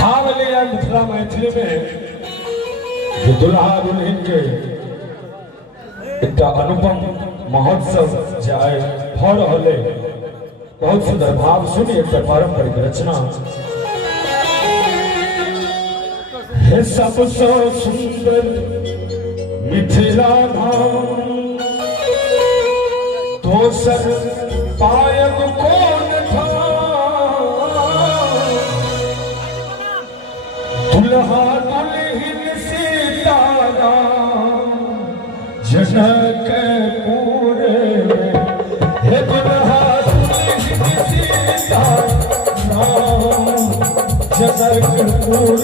हावलिया मिथिला मैथिली में जो दुल्हा दुल्हन के एक अनुपम महोत्सव जाए भर हले बहुत सुंदर भाव सुनी एक पारंपरिक रचना है सबसे सुंदर मिथिला धाम दोसर पायक कौन था दुल्हा दुल्हन सीताराम जनकपुर हे दुल्हा दुल्हन सीताराम जनकपुर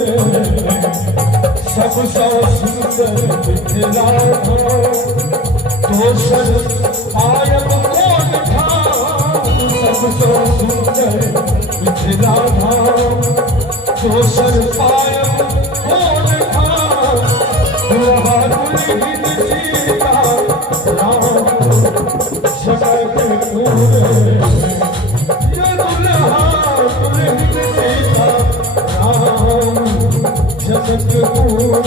सबसे सुंदर मिथिला दोसर पायक कौन था सबसे सुंदर मिथिला दोसर पायक कौन था दुल्हा दुल्हन सीताराम जनकपुर ये दुल्हा दुल्हन सीताराम जनकपुर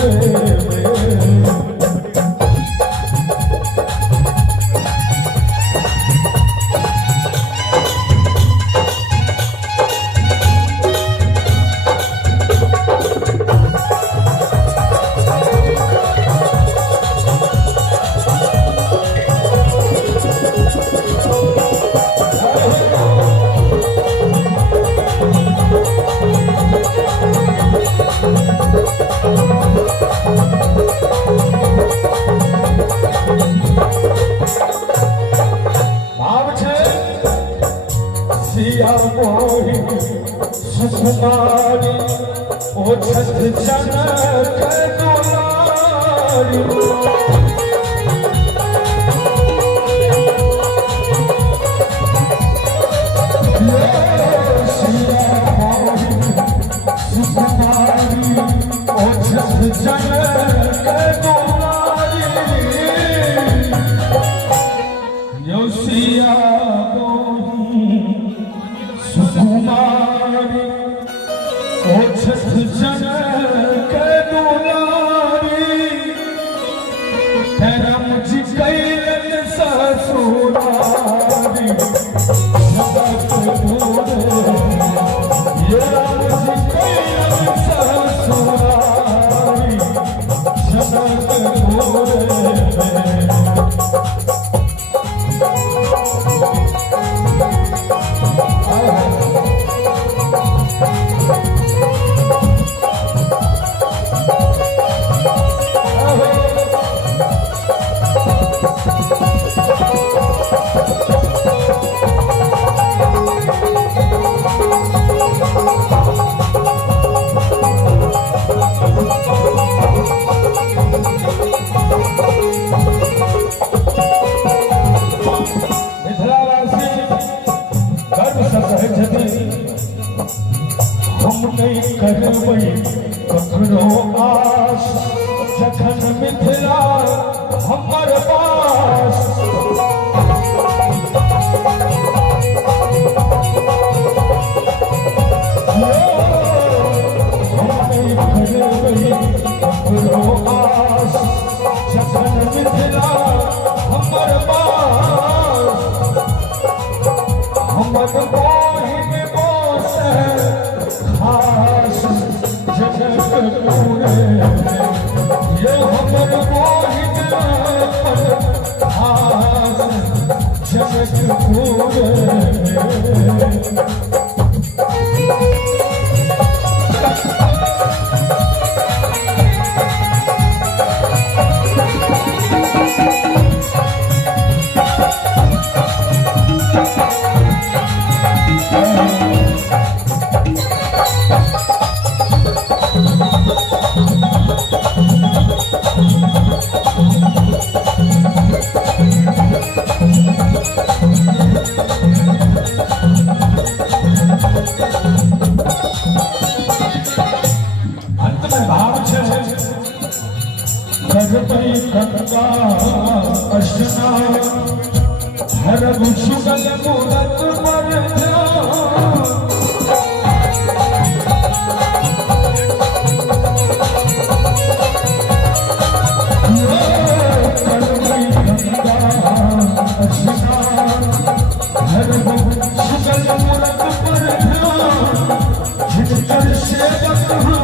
सुकुमारी ओ छठ जनक दुलारी सुकुमारी ओ छठ जनक दुलारी यो सिया सुकुमारी ओ छठ जनक दुलारी धर्म जी कैलन ससुरारी जनकपुर ये राम जी कैलन ससुरारी जनकपुर हम नहीं करबै कखनो आस जखन मिथिला हमर पास हम नहीं करबै कखनो आस जखन मिथिला हमर पास हमर बहिन बसे खास जनकपुर ये हमर बहिन खास जनकपुर गंगा अर्चना हर सुगल मूरत पर ध्यान हर सेवक